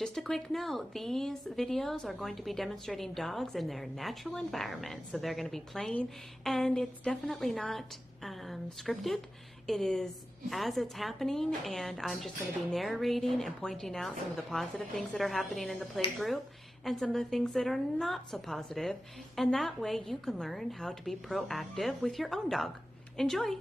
just a quick note, these videos are going to be demonstrating dogs in their natural environment. So they're going to be playing, and it's definitely not scripted. It is as it's happening, and I'm just going to be narrating and pointing out some of the positive things that are happening in the play group and some of the things that are not so positive. And that way you can learn how to be proactive with your own dog. Enjoy!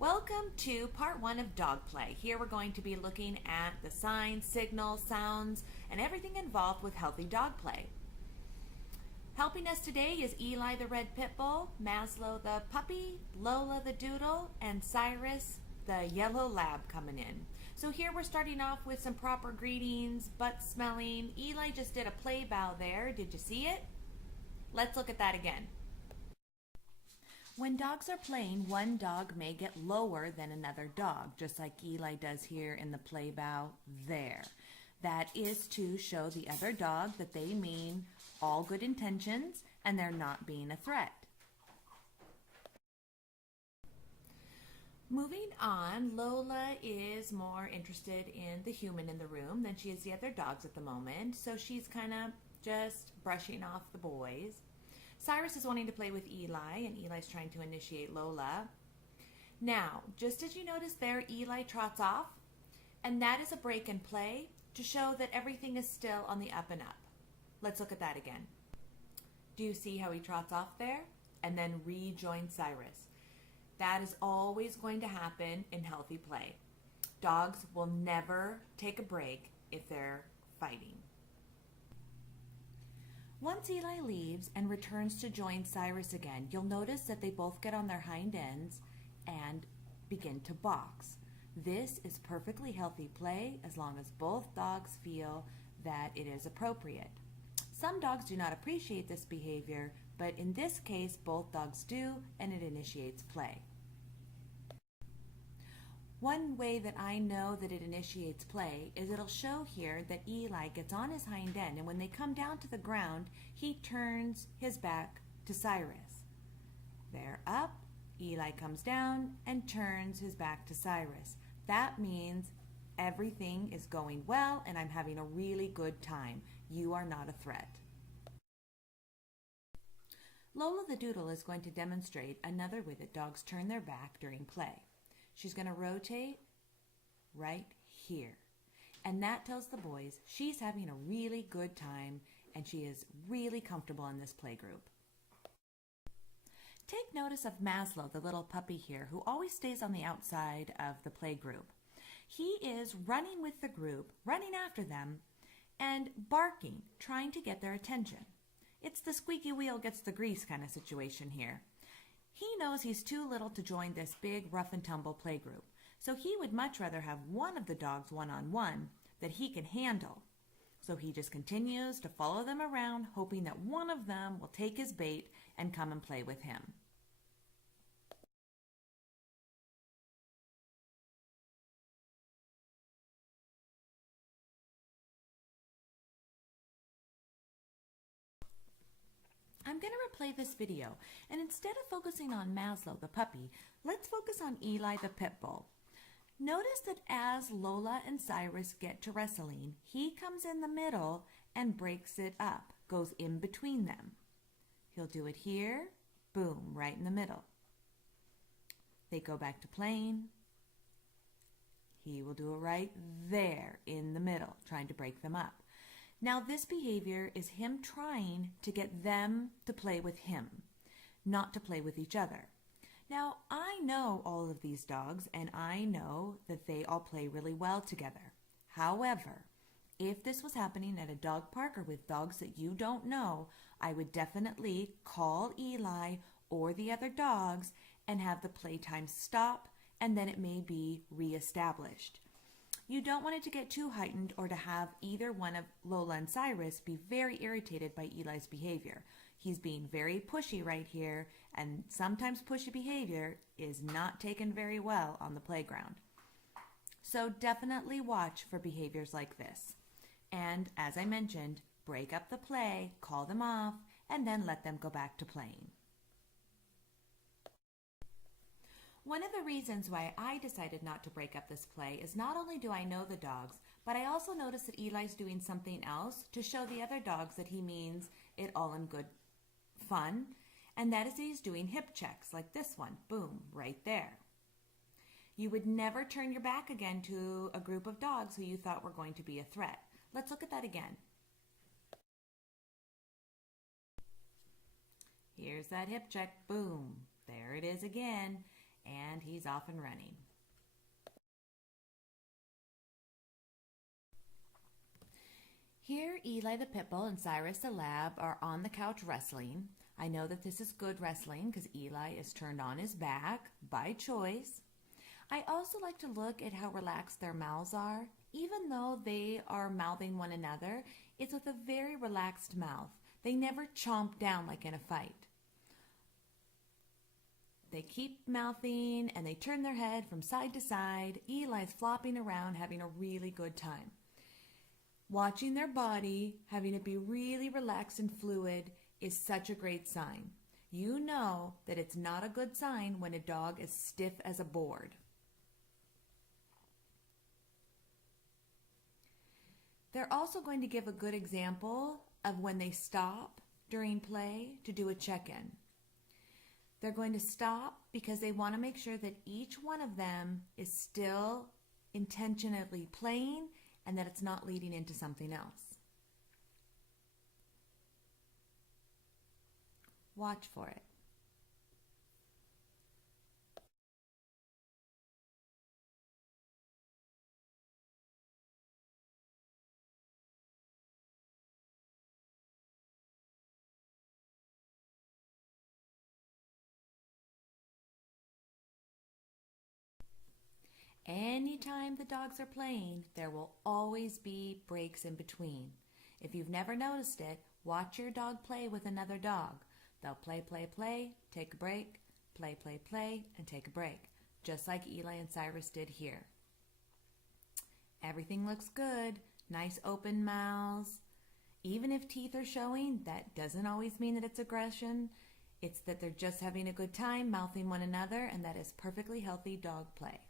Welcome to part 1 of dog play. Here we're going to be looking at the signs, signals, sounds, and everything involved with healthy dog play. Helping us today is Eli the red pit bull, Maslow the puppy, Lola the doodle, and Cyrus the yellow lab coming in. So here we're starting off with some proper greetings, butt smelling. Eli just did a play bow there. Did you see it? Let's look at that again. When dogs are playing, one dog may get lower than another dog, just like Eli does here in the play bow there. That is to show the other dog that they mean all good intentions and they're not being a threat. Moving on, Lola is more interested in the human in the room than she is the other dogs at the moment, so she's kind of just brushing off the boys. Cyrus is wanting to play with Eli, and Eli's trying to initiate Lola. Now, just as you notice there, Eli trots off, and that is a break in play to show that everything is still on the up and up. Let's look at that again. Do you see how he trots off there? And then rejoins Cyrus. That is always going to happen in healthy play. Dogs will never take a break if they're fighting. Once Eli leaves and returns to join Cyrus again, you'll notice that they both get on their hind ends and begin to box. This is perfectly healthy play as long as both dogs feel that it is appropriate. Some dogs do not appreciate this behavior, but in this case, both dogs do, and it initiates play. One way that I know that it initiates play is it'll show here that Eli gets on his hind end, and when they come down to the ground, he turns his back to Cyrus. They're up, Eli comes down and turns his back to Cyrus. That means everything is going well and I'm having a really good time. You are not a threat. Lola the doodle is going to demonstrate another way that dogs turn their back during play. She's going to rotate right here. And that tells the boys she's having a really good time and she is really comfortable in this play group. Take notice of Maslow, the little puppy here, who always stays on the outside of the play group. He is running with the group, running after them, and barking, trying to get their attention. It's the squeaky wheel gets the grease kind of situation here. He knows he's too little to join this big rough and tumble play group, so he would much rather have one of the dogs one-on-one that he can handle. So he just continues to follow them around, hoping that one of them will take his bait and come and play with him. I'm going to replay this video, and instead of focusing on Maslow the puppy, let's focus on Eli the pit bull. Notice that as Lola and Cyrus get to wrestling, he comes in the middle and breaks it up, goes in between them. He'll do it here, boom, right in the middle. They go back to playing. He will do it right there in the middle, trying to break them up. Now this behavior is him trying to get them to play with him, not to play with each other. Now I know all of these dogs and I know that they all play really well together. However, if this was happening at a dog park or with dogs that you don't know, I would definitely call Eli or the other dogs and have the playtime stop, and then it may be reestablished. You don't want it to get too heightened or to have either one of Lola and Cyrus be very irritated by Eli's behavior. He's being very pushy right here, and sometimes pushy behavior is not taken very well on the playground. So definitely watch for behaviors like this. And as I mentioned, break up the play, call them off, and then let them go back to playing. One of the reasons why I decided not to break up this play is not only do I know the dogs, But I also notice that Eli's doing something else to show the other dogs that he means it all in good fun, and that is he's doing hip checks like this one. Boom, right there. You would never turn your back again to a group of dogs who you thought were going to be a threat. Let's look at that again. Here's that hip check. Boom. There it is again. And he's off and running. Here, Eli the pit bull and Cyrus the lab are on the couch wrestling. I know that this is good wrestling because Eli is turned on his back by choice. I also like to look at how relaxed their mouths are. Even though they are mouthing one another, it's with a very relaxed mouth. They never chomp down like in a fight. They keep mouthing and they turn their head from side to side. Eli's flopping around, having a really good time. Watching their body, having it be really relaxed and fluid, is such a great sign. You know that it's not a good sign when a dog is stiff as a board. They're also going to give a good example of when they stop during play to do a check-in. They're going to stop because they want to make sure that each one of them is still intentionally playing and that it's not leading into something else. Watch for it. Anytime the dogs are playing, there will always be breaks in between. If you've never noticed it, watch your dog play with another dog. They'll play, play, play, take a break, play, play, play, and take a break, just like Eli and Cyrus did here. Everything looks good, nice open mouths. Even if teeth are showing, that doesn't always mean that it's aggression. It's that they're just having a good time, mouthing one another, and that is perfectly healthy dog play.